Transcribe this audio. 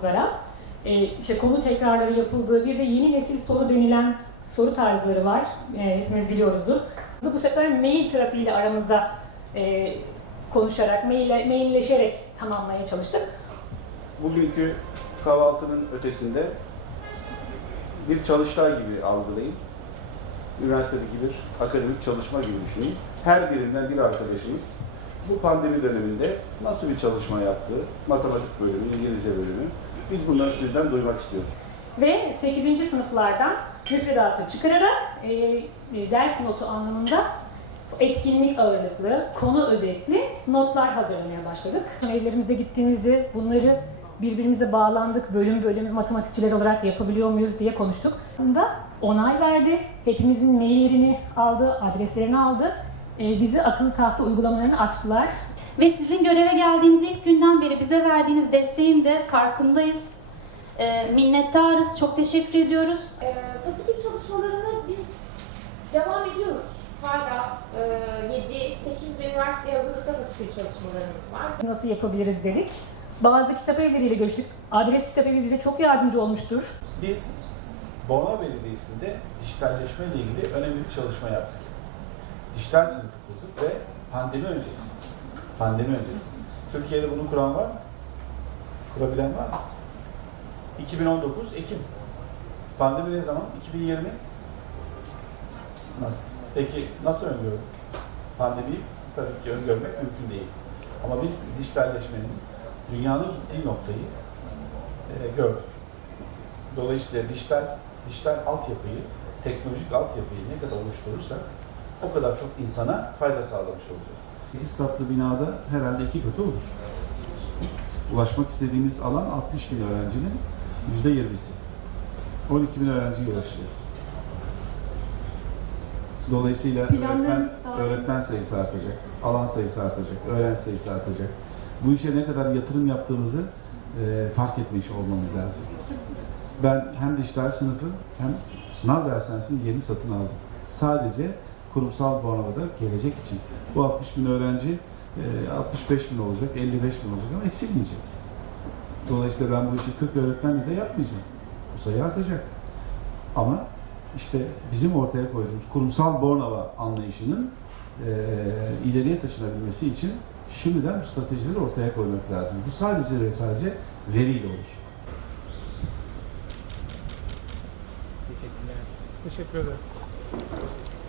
çocuklara. E, işte konu tekrarları yapıldığı bir de yeni nesil soru denilen soru tarzları var. E, hepimiz biliyoruzdur. Bu sefer mail trafiğiyle aramızda e, konuşarak, maille, mailleşerek tamamlamaya çalıştık. Bugünkü kahvaltının ötesinde bir çalıştay gibi algılayın. Üniversitedeki bir akademik çalışma gibi düşünün. Her birinden bir arkadaşımız bu pandemi döneminde nasıl bir çalışma yaptı, matematik bölümü, İngilizce bölümü, biz bunları sizden duymak istiyoruz. Ve 8. sınıflardan müfredatı çıkararak e, e, ders notu anlamında etkinlik ağırlıklı, konu özetli notlar hazırlamaya başladık. Evlerimize gittiğimizde bunları birbirimize bağlandık, bölüm bölüm matematikçiler olarak yapabiliyor muyuz diye konuştuk. Bunda onay verdi, hepimizin maillerini aldı, adreslerini aldı. E, bizi akıllı tahta uygulamalarını açtılar. Ve sizin göreve geldiğiniz ilk günden beri bize verdiğiniz desteğin de farkındayız. Ee, minnettarız, çok teşekkür ediyoruz. E, fasikül çalışmalarına biz devam ediyoruz. Hala e, 7-8 ve üniversiteye hazırlıkta fasikül çalışmalarımız var. Nasıl yapabiliriz dedik. Bazı kitap evleriyle görüştük. Adres Kitap Evi bize çok yardımcı olmuştur. Biz Bornova Belediyesi'nde dijitalleşme ile ilgili önemli bir çalışma yaptık. Dijital sınıfı kurduk ve pandemi öncesi, pandemi öncesi. Türkiye'de bunu kuran var mı? Kurabilen var mı? 2019 Ekim. Pandemi ne zaman? 2020. Peki nasıl öngördük? Pandemiyi tabii ki öngörmek mümkün değil. Ama biz dijitalleşmenin dünyanın gittiği noktayı e, gördük. Dolayısıyla dijital, dijital altyapıyı, teknolojik altyapıyı ne kadar oluşturursak o kadar çok insana fayda sağlamış olacağız. 8 katlı binada herhalde iki katı olur. Ulaşmak istediğimiz alan 60 bin öğrencinin %20'si. 12 bin öğrenciye ulaşacağız. Dolayısıyla öğretmen, öğretmen sayısı artacak, alan sayısı artacak, öğrenci sayısı artacak. Bu işe ne kadar yatırım yaptığımızı e, fark etmiş olmamız lazım. Ben hem dijital sınıfı hem sınav dershanesini yeni satın aldım. Sadece kurumsal Bornova'da gelecek için. Bu 60 bin öğrenci e, 65 bin olacak, 55 bin olacak ama eksilmeyecek. Dolayısıyla ben bu işi 40 öğretmenle de yapmayacağım. Bu sayı artacak. Ama işte bizim ortaya koyduğumuz kurumsal Bornova anlayışının e, ileriye taşınabilmesi için şimdiden bu stratejileri ortaya koymak lazım. Bu sadece ve sadece veriyle olur. Teşekkürler. Teşekkür ederiz.